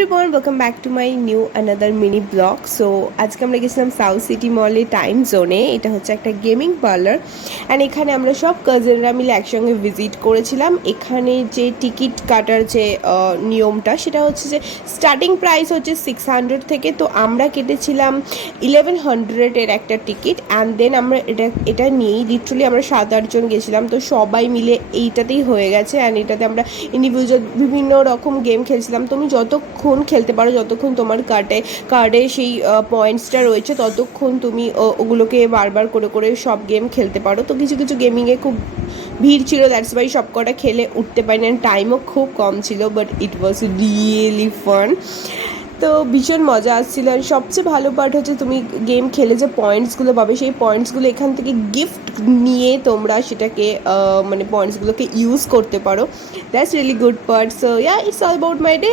everyone, welcome back to my new another mini blog. So আজকে আমরা গেছিলাম south city মলে টাইম জোনে। এটা হচ্ছে একটা গেমিং পার্লার অ্যান্ড এখানে আমরা সব কাজিনরা মিলে একসঙ্গে ভিজিট করেছিলাম। এখানে যে টিকিট কাটার যে নিয়মটা সেটা হচ্ছে যে স্টার্টিং প্রাইস হচ্ছে 600 থেকে, তো আমরা কেটেছিলাম 1100-এর একটা টিকিট অ্যান্ড দেন আমরা এটা নিয়েই লিটারালি আমরা 7-8 জন গেছিলাম। তো সবাই মিলে এইটাতেই হয়ে গেছে অ্যান্ড এটাতে আমরা ইন্ডিভিজুয়াল বিভিন্ন রকম গেম খেলছিলাম। তুমি যতক্ষণ খেলতে পারো, যতক্ষণ তোমার কার্ডে সেই পয়েন্টসটা রয়েছে ততক্ষণ তুমি ওগুলোকে বারবার করে করে সব গেম খেলতে পারো। তো কিছু কিছু গেমিংয়ে খুব ভিড় ছিল, দ্যাটস ওয়াই সব কটা খেলে উঠতে পারিনি অ্যান্ড টাইমও খুব কম ছিল, but it was really fun. তো ভীষণ মজা আসছিল। আর সবচেয়ে ভালো পার্ট হচ্ছে তুমি গেম খেলে যে পয়েন্টসগুলো পাবে সেই পয়েন্টসগুলো এখান থেকে গিফট নিয়ে তোমরা সেটাকে মানে পয়েন্টসগুলোকে ইউজ করতে পারো। That's really good part. So yeah, it's all about my day.